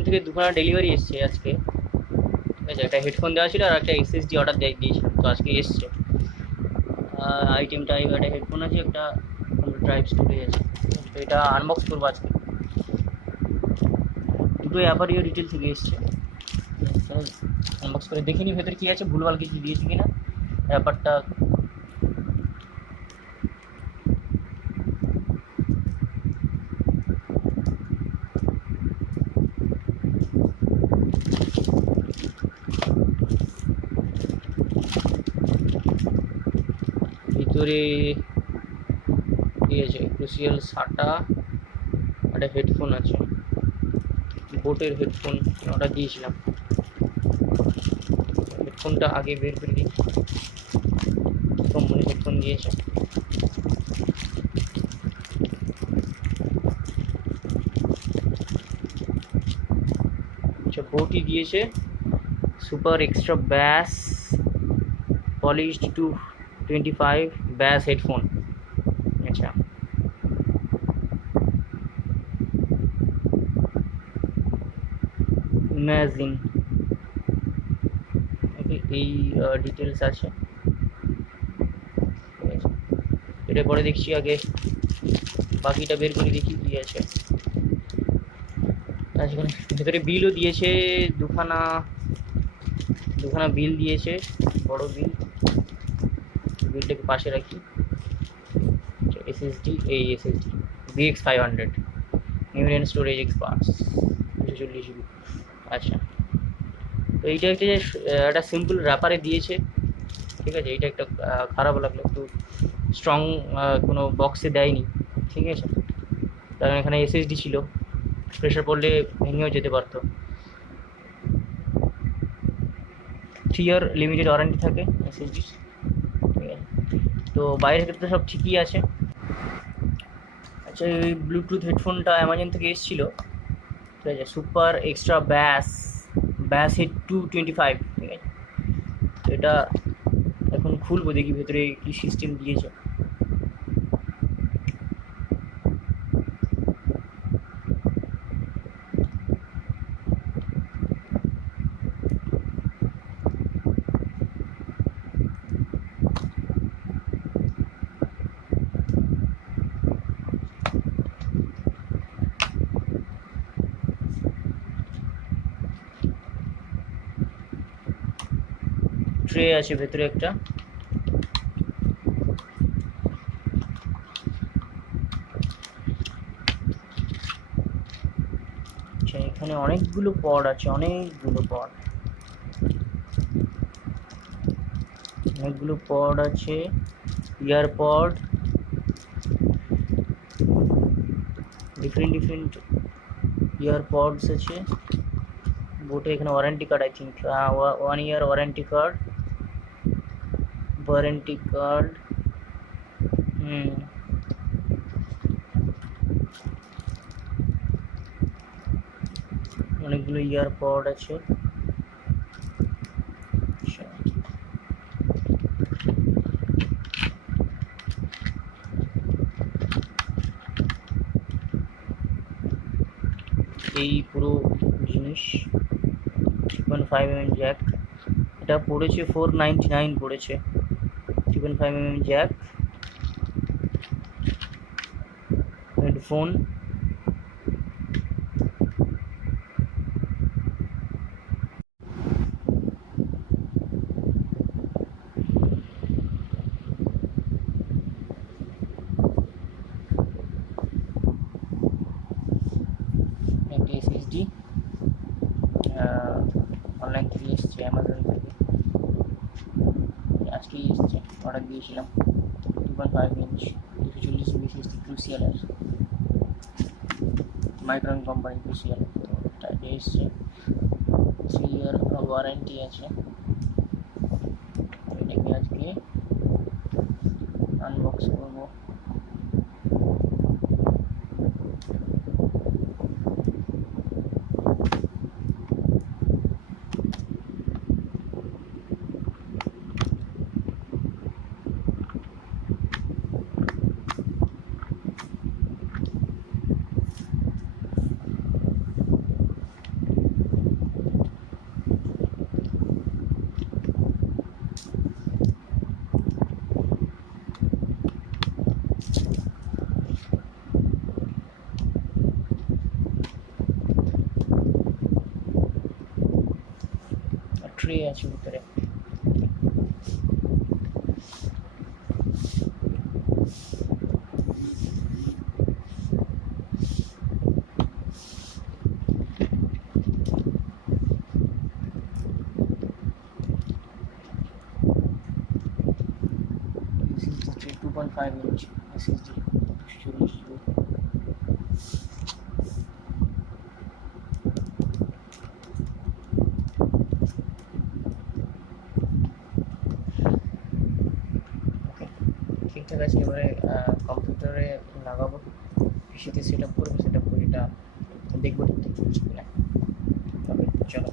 Amazon থেকে দুখানা delivery এসছে আজকে, ঠিক আছে। একটা হেডফোন দেওয়া ছিল আর একটা এসএসডি অর্ডার দিয়েছিলাম, তো আজকে এসছে। আইটেম টাইপ একটা হেডফোন আছে, একটা ড্রাইভ স্টোরেজ আছে। তো এটা আনবক্স করবো আজকে। দুটোই অ্যাপারিও রিটেল থেকে এসছে। আনবক্স করে দেখিনি ভেতরে কী আছে, ভুলভাল কিছু দিয়েছি কিনা ব্যাপারটা। ভিতরে দিয়েছে ক্রুশিয়াল সাটা, একটা হেডফোন আছে, বোটের হেডফোন অর্ডার দিয়েছিলাম। হেডফোনটা আগে বের করে দিই, কোম্পানি হেডফোন দিয়েছে। আচ্ছা, বোটই দিয়েছে, সুপার এক্সট্রা ব্যাস পলিশড 225 ব্যাস হেডফোন। আচ্ছা, ইমাজিন, ওকে, এই ডিটেলস আছে, ঠিক আছে। এটা পরে দেখছি, আগে বাকিটা বের করে দেখি কী আছে। সেখানে ভেতরে বিলও দিয়েছে, দুখানা বিল দিয়েছে, বড় বিল। বিলটাকে পাশে রাখি। এসএসডি, এই SSD BX500 memory and storage experts 240 GB। আচ্ছা, তো এইটা একটা সিম্পল র্যাপারে দিয়েছে, ঠিক আছে। এইটা একটা খারাপ লাগলো, একটু স্ট্রং কোনো বক্সে দেয়নি, ঠিক আছে। কারণ এখানে এসএসডি ছিল, প্রেশার পড়লে ভেঙেও যেতে পারতো। 3 ইয়ার লিমিটেড ওয়ারেন্টি থাকে এসএসডি, ঠিক আছে। তো বাইরের ক্ষেত্রে সব ঠিকই আছে। আচ্ছা, এই ব্লুটুথ হেডফোনটা অ্যামাজন থেকে এসেছিলো, ঠিক আছে। সুপার এক্সট্রা BASSHEAD 225, ঠিক আছে। তো এটা এখন খুলবো, দেখি ভেতরে কী সিস্টেম দিয়েছে। ট্রে আছে ভেতরে একটা, আচ্ছা। এখানে অনেকগুলো পড আছে, অনেকগুলো পড আছে, ইয়ারপড, ডিফারেন্ট ইয়ারপডস আছে। বোটে এখানে warranty card, I think 1 year warranty card, অনেকগুলো ইয়ারপড আছে। এই পুরো জিনিস 3.5mm জ্যাক, এটা পড়েছে 499 পড়েছে। 3.5mm জ্যাক, হেডফোন, একটা এসএসডি, অনলাইন থেকে এসছে, অ্যামাজন থেকে আজকেই এসছে, অর্ডার দিয়েছিলাম। 2.5 ইঞ্চ 240 GB এসএসডি, ক্রুশিয়ালের, মাইক্রন কোম্পানি ক্রুশিয়াল। তো এটা এসছে, 3 ইয়ার ওয়ারেন্টি আছে। এটাকে আজকে আনবক্স করবো। ট্রে আছে ভিতরে। This is the tray, 2.5 inch SSD, 40 GB। ঠিকঠাক আছে। এবারে কম্পিউটারে লাগাবো, পিসিতে সেট আপ করবো, সেট আপ করে এটা দেখবো ঠিকঠাক চলছে কিনা। তবে চলো।